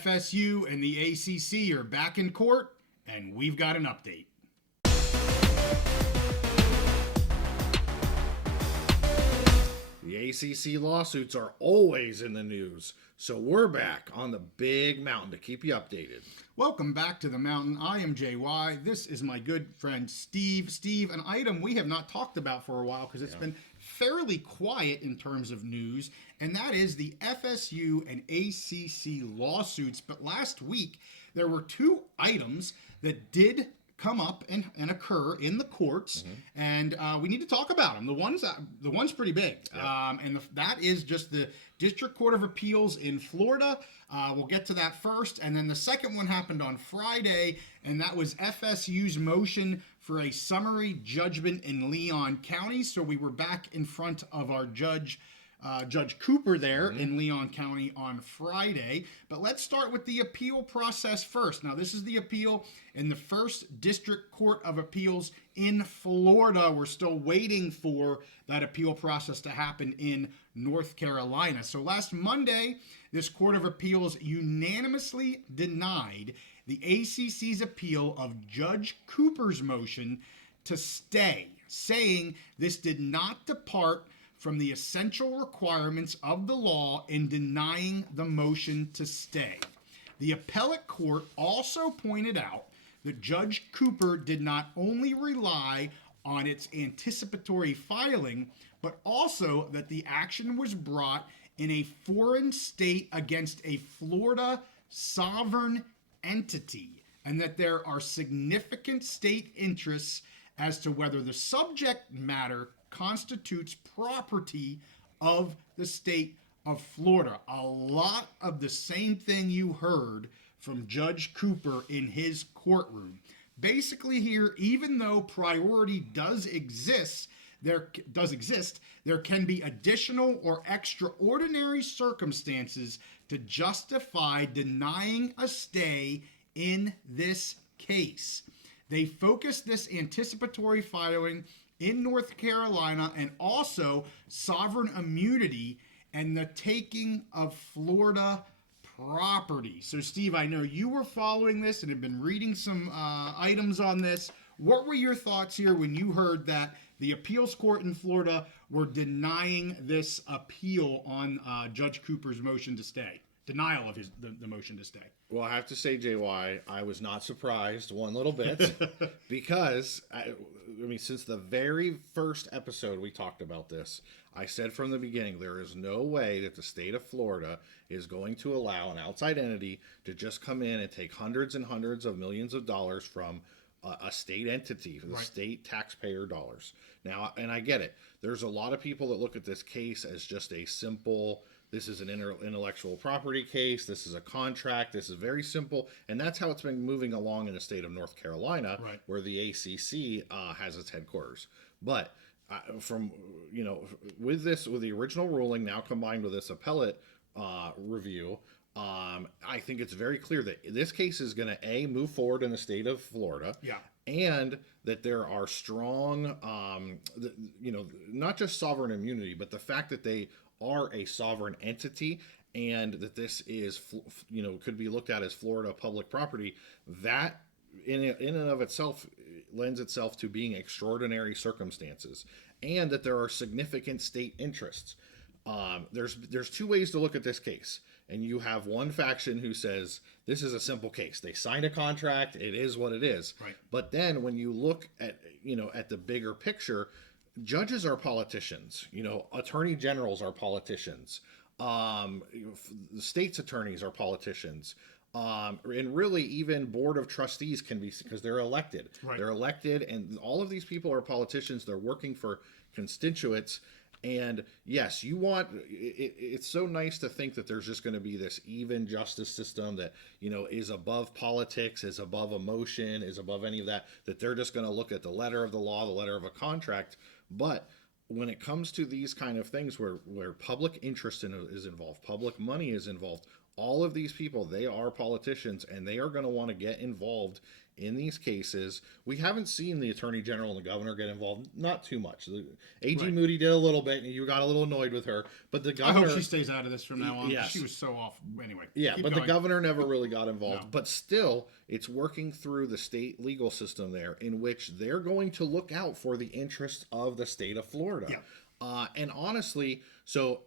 FSU and the ACC are back in court, and we've got an update. The ACC lawsuits are always in the news, so we're back on the big mountain to keep you updated. Welcome back to the mountain. I am JY. This is my good friend Steve. Steve, an item we have not talked about for a while because it's been fairly quiet in terms of news, and that is the FSU and ACC lawsuits. But last week, there were two items that did come up and occur in the courts, and we need to talk about them. The one's pretty big, that is just the District Court of Appeals in Florida. We'll get to that first, and then the second one happened on Friday, and that was FSU's motion for a summary judgment in Leon County. So we were back in front of our Judge Coope there in Leon County on Friday. But let's start with the appeal process first. Now, this is the appeal in the First District Court of Appeals in Florida. We're still waiting for that appeal process to happen in North Carolina. So last Monday, this Court of Appeals unanimously denied the ACC's appeal of Judge Cooper's motion to stay, saying this did not depart from the essential requirements of the law in denying the motion to stay. The appellate court also pointed out that Judge Cooper did not only rely on its anticipatory filing, but also that the action was brought in a foreign state against a Florida sovereign entity, and that there are significant state interests as to whether the subject matter constitutes property of the state of Florida. A lot of the same thing you heard from Judge Cooper in his courtroom. Basically here, even though priority does exist, there can be additional or extraordinary circumstances to justify denying a stay in this case. They focused this anticipatory filing in North Carolina and also sovereign immunity and the taking of Florida property. So, Steve, I know you were following this and have been reading some items on this. What were your thoughts here when you heard that the appeals court in Florida were denying this appeal on Judge Cooper's motion to stay? Denial of the motion to stay. Well, I have to say, JY, I was not surprised one little bit because, I mean, since the very first episode we talked about this, I said from the beginning, there is no way that the state of Florida is going to allow an outside entity to just come in and take hundreds and hundreds of millions of dollars from a state entity, the state taxpayer dollars. Now, and I get it. There's a lot of people that look at this case as just a simple, this is an intellectual property case, this is a contract, this is very simple, and that's how it's been moving along in the state of North Carolina, where the ACC has its headquarters. But with the original ruling now combined with this appellate review, I think it's very clear that this case is going to move forward in the state of Florida, and that there are strong, not just sovereign immunity, but the fact that they are a sovereign entity, and that this is, could be looked at as Florida public property. That in and of itself lends itself to being extraordinary circumstances, and that there are significant state interests. There's two ways to look at this case, and you have one faction who says this is a simple case. They signed a contract. It is what it is. Right. But then when you look at the bigger picture, judges are politicians. Attorney generals are politicians. The state's attorneys are politicians. And really even board of trustees can be, because they're elected. Right. They're elected, and all of these people are politicians. They're working for constituents. And yes, it's so nice to think that there's just going to be this even justice system that, is above politics, is above emotion, is above any of that they're just going to look at the letter of the law, the letter of a contract. But when it comes to these kind of things where public interest is involved, public money is involved, all of these people, they are politicians, and they are going to want to get involved in these cases. We haven't seen the Attorney General and the Governor get involved, not too much. A.G. Right. Moody did a little bit, and you got a little annoyed with her. But the Governor, I hope she stays out of this from now on. Yes. She was so off. Anyway. Yeah, but going. the Governor never really got involved. No. But still, it's working through the state legal system there, in which they're going to look out for the interests of the state of Florida. Yeah. And honestly, so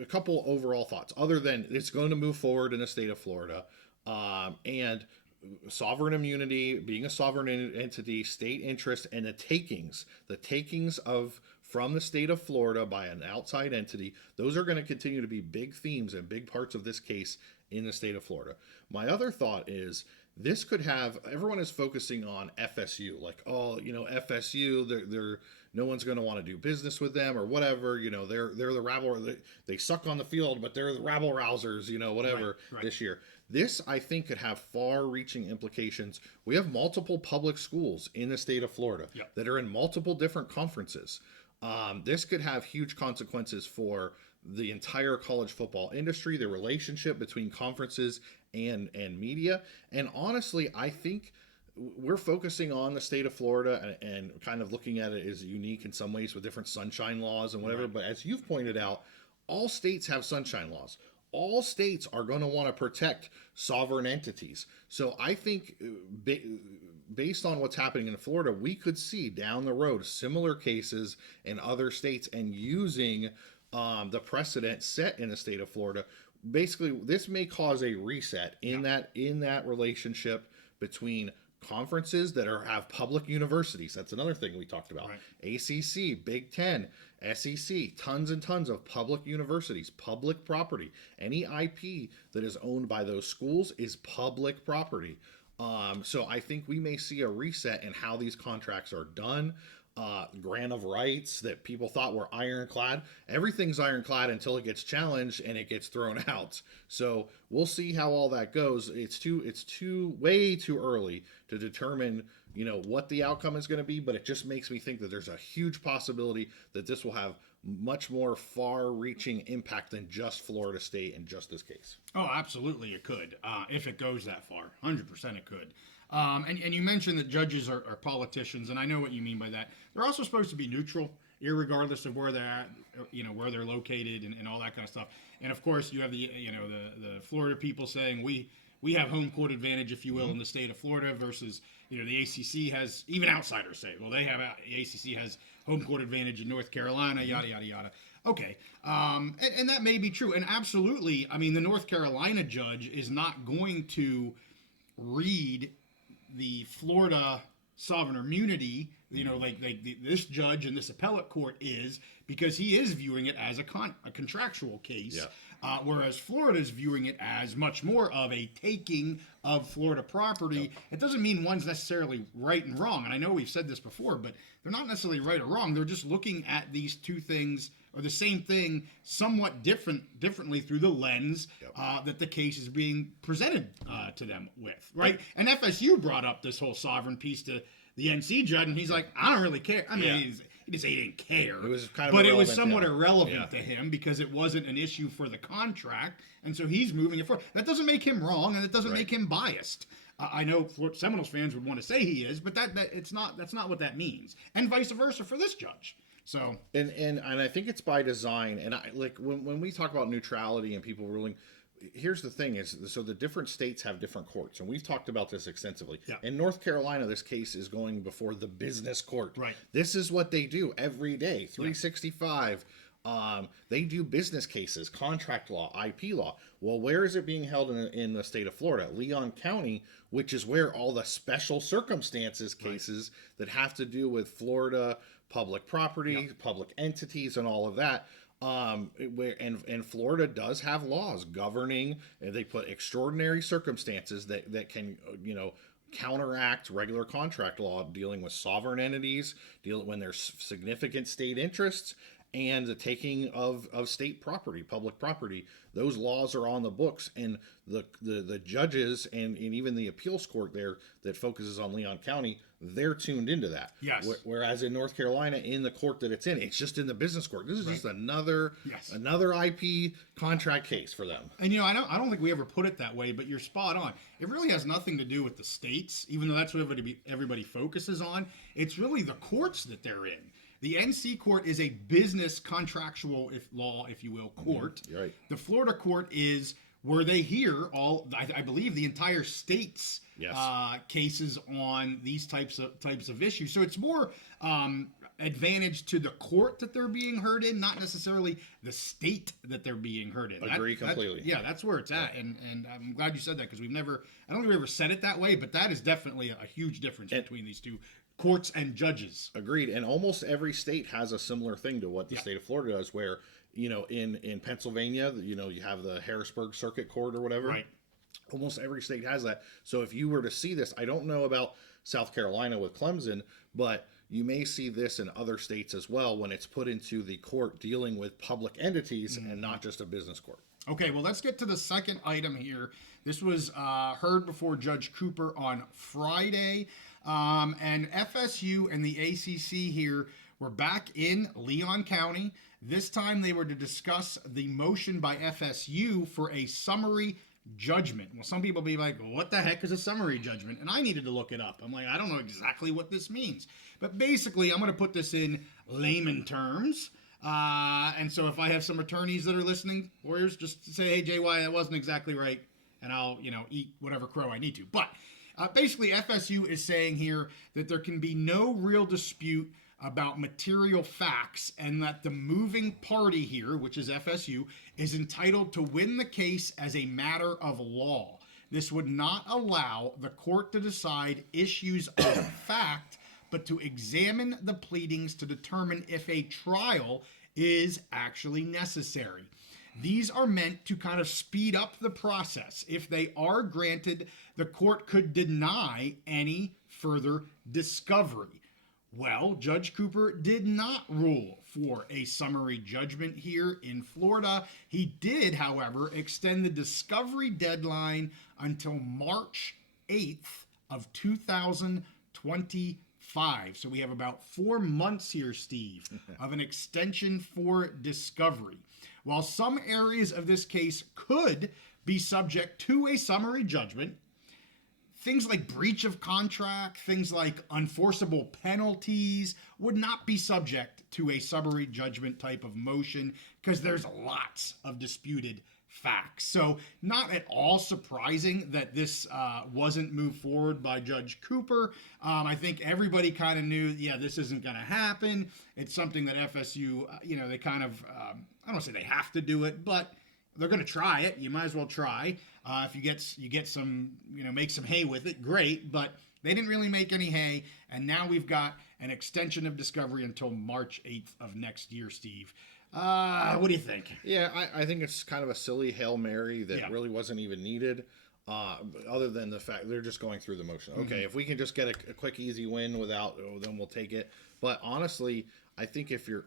a couple overall thoughts, other than it's going to move forward in the state of Florida, and sovereign immunity, being a sovereign entity, state interest, and the takings of from the state of Florida by an outside entity, those are going to continue to be big themes and big parts of this case in the state of Florida. My other thought is this could have, everyone is focusing on FSU, like, oh, FSU, they're no one's going to want to do business with them or whatever, they're the rabble, they suck on the field, but they're the rabble rousers, whatever. Right. This year. This, I think, could have far-reaching implications. We have multiple public schools in the state of Florida that are in multiple different conferences. This could have huge consequences for the entire college football industry, the relationship between conferences and media. And honestly, I think we're focusing on the state of Florida and kind of looking at it as unique in some ways with different sunshine laws and whatever. Right. But as you've pointed out, all states have sunshine laws. All states are going to want to protect sovereign entities. So I think based on what's happening in Florida, we could see down the road similar cases in other states, and using the precedent set in the state of Florida. Basically, this may cause a reset in that relationship between conferences that have public universities. That's another thing we talked about. Right. ACC, Big Ten, SEC, tons and tons of public universities, public property. Any IP that is owned by those schools is public property. So I think we may see a reset in how these contracts are done. Grant of rights that people thought were ironclad. Everything's ironclad until it gets challenged and it gets thrown out. So we'll see how all that goes. It's way too early to determine, what the outcome is going to be, but it just makes me think that there's a huge possibility that this will have much more far-reaching impact than just Florida State and just this case. Oh, absolutely it could. If it goes that far, 100% it could. And you mentioned that judges are politicians, and I know what you mean by that. They're also supposed to be neutral, irregardless of where they're at, where they're located, and all that kind of stuff. And of course, you have the Florida people saying we have home court advantage, if you will, in the state of Florida versus the ACC has, even outsiders say, well, the ACC has home court advantage in North Carolina, yada yada yada. Okay, and that may be true, and absolutely. I mean, the North Carolina judge is not going to read the Florida sovereign immunity, this judge in this appellate court is, because he is viewing it as a contractual case, whereas Florida is viewing it as much more of a taking of Florida property. It doesn't mean one's necessarily right and wrong, and I know we've said this before, but they're not necessarily right or wrong. They're just looking at these two things, or the same thing, somewhat differently through the lens that the case is being presented to them with, right? And FSU brought up this whole sovereign piece to the NC judge, and he's like, I don't really care. I mean, he didn't say he didn't care, it was kind of but it was somewhat irrelevant to him because it wasn't an issue for the contract, and so he's moving it forward. That doesn't make him wrong, and it doesn't make him biased. I know Seminoles fans would want to say he is, but that's not what that means, and vice versa for this judge. So and I think it's by design. And I like when we talk about neutrality and people ruling, here's the thing is, so the different states have different courts, and we've talked about this extensively. In North Carolina, this case is going before the business court. Right. This is what they do every day, 365. They do business cases, contract law, IP law. Well, where is it being held in the state of Florida? Leon County, which is where all the special circumstances cases that have to do with Florida public property, public entities, and all of that. And Florida does have laws governing, and they put extraordinary circumstances that can, counteract regular contract law dealing with sovereign entities, when there's significant state interests. and the taking of state property, public property. Those laws are on the books, and the judges and even the appeals court there that focuses on Leon County, they're tuned into that. Yes. Whereas in North Carolina, in the court that it's in, it's just in the business court. This is just another IP contract case for them. And I don't think we ever put it that way, but you're spot on. It really has nothing to do with the states, even though that's what everybody focuses on. It's really the courts that they're in. The NC court is a business contractual law, if you will, court. You're right. The Florida court is where they hear I believe the entire state's cases on these types of issues. So it's more advantage to the court that they're being heard in, not necessarily the state that they're being heard in. Agree completely. That's where it's at, and I'm glad you said that, because I don't think we ever said it that way, but that is definitely a huge difference between these two courts and judges. Agreed. And almost every state has a similar thing to what the state of Florida does, where, in Pennsylvania, you have the Harrisburg Circuit Court or whatever. Right. Almost every state has that. So if you were to see this, I don't know about South Carolina with Clemson, but you may see this in other states as well when it's put into the court dealing with public entities and not just a business court. Okay, well, let's get to the second item here. This was heard before Judge Coope on Friday. And FSU and the ACC here were back in Leon County. This time they were to discuss the motion by FSU for a summary judgment. Well, some people be like, what the heck is a summary judgment? And I needed to look it up. I'm like, I don't know exactly what this means. But basically, I'm going to put this in layman terms. And so if I have some attorneys that are listening, lawyers, just say, hey, JY, that wasn't exactly right. And I'll, eat whatever crow I need to. But basically, FSU is saying here that there can be no real dispute about material facts, and that the moving party here, which is FSU, is entitled to win the case as a matter of law. This would not allow the court to decide issues of fact, but to examine the pleadings to determine if a trial is actually necessary. These are meant to kind of speed up the process. If they are granted, the court could deny any further discovery. Well, Judge Coope did not rule for a summary judgment here in Florida. He did, however, extend the discovery deadline until March 8th of 2025. So we have about 4 months here, Steve, of an extension for discovery. While some areas of this case could be subject to a summary judgment, things like breach of contract, things like unenforceable penalties would not be subject to a summary judgment type of motion, because there's lots of disputed facts. So not at all surprising that this wasn't moved forward by Judge Coope. I think everybody kind of knew, this isn't going to happen. It's something that FSU, they kind of, I don't want to say they have to do it, but they're going to try it. You might as well try. If you get some, make some hay with it, great. But they didn't really make any hay, and now we've got an extension of discovery until March 8th of next year, Steve. What do you think? Yeah, I think it's kind of a silly Hail Mary that really wasn't even needed, other than the fact they're just going through the motion. Okay, if we can just get a quick, easy win without, then we'll take it. But honestly, I think if you're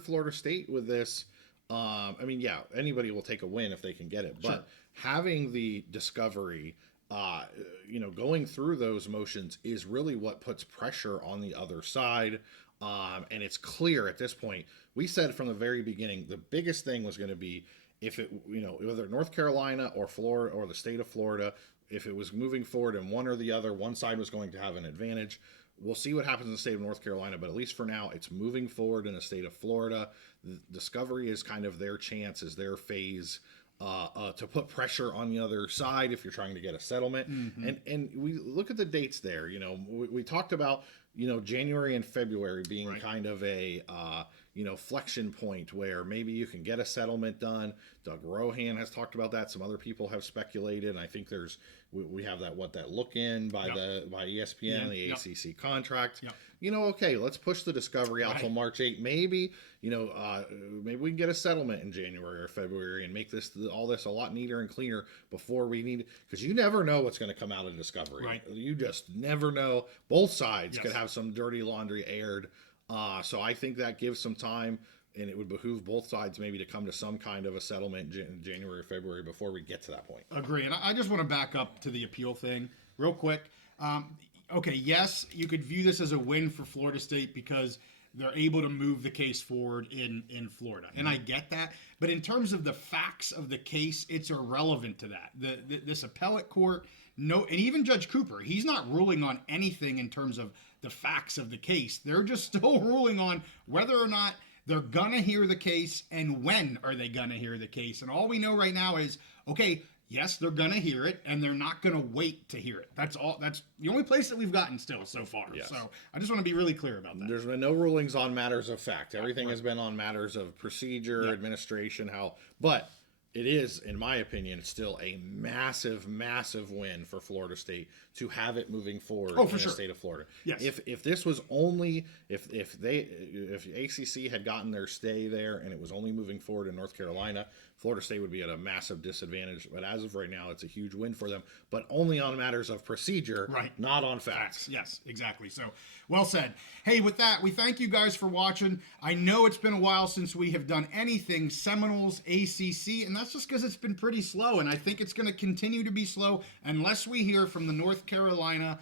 Florida State with this, anybody will take a win if they can get it. But having the discovery, going through those motions is really what puts pressure on the other side. And it's clear at this point. We said from the very beginning, the biggest thing was going to be if it, whether North Carolina or Florida or the state of Florida, if it was moving forward in one or the other, one side was going to have an advantage. We'll see what happens in the state of North Carolina, but at least for now, it's moving forward in the state of Florida. The discovery is kind of their chance, is their phase to put pressure on the other side if you're trying to get a settlement. And we look at the dates there. We talked about, January and February being kind of a, flexion point where maybe you can get a settlement done. Doug Rohan has talked about that. Some other people have speculated. And I think we have that look in by by ESPN, the ACC contract. Okay, let's push the discovery out till March 8th. Maybe, maybe we can get a settlement in January or February and make all this a lot neater and cleaner before we need, because you never know what's going to come out of discovery. You just never know. Both sides could have some dirty laundry aired. So I think that gives some time and it would behoove both sides maybe to come to some kind of a settlement in January or February before we get to that point. Agree. And I just want to back up to the appeal thing real quick. Okay, yes, you could view this as a win for Florida State because they're able to move the case forward in Florida. And I get that. But in terms of the facts of the case, it's irrelevant to that. This appellate court, and even Judge Cooper, he's not ruling on anything in terms of the facts of the case. They're just still ruling on whether or not they're going to hear the case and when are they going to hear the case. And all we know right now is, okay, yes, they're going to hear it, and they're not going to wait to hear it. That's all. That's the only place that we've gotten still so far. Yes. So I just want to be really clear about that. There's been no rulings on matters of fact. Everything has been on matters of procedure, administration, but it is, in my opinion, still a massive, massive win for Florida State to have it moving forward in the state of Florida. Yes. If this was only if ACC had gotten their stay there and it was only moving forward in North Carolina, Florida State would be at a massive disadvantage. But as of right now, it's a huge win for them, but only on matters of procedure, not on facts. Yes, exactly. So well said. Hey, with that, we thank you guys for watching. I know it's been a while since we have done anything Seminoles, ACC, and that's just because it's been pretty slow, and I think it's going to continue to be slow unless we hear from the North Carolina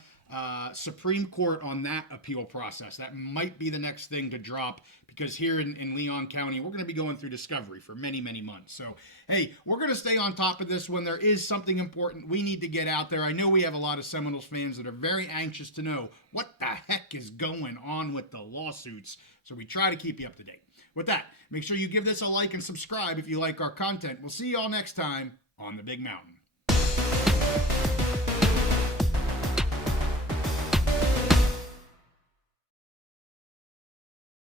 Supreme Court on that appeal process. That might be the next thing to drop, because here in Leon County, we're going to be going through discovery for many, many months. So, hey, we're going to stay on top of this. When there is something important we need to get out there, I know we have a lot of Seminoles fans that are very anxious to know what the heck is going on with the lawsuits. So we try to keep you up to date. With that, make sure you give this a like and subscribe if you like our content. We'll see you all next time on The Big Mountain.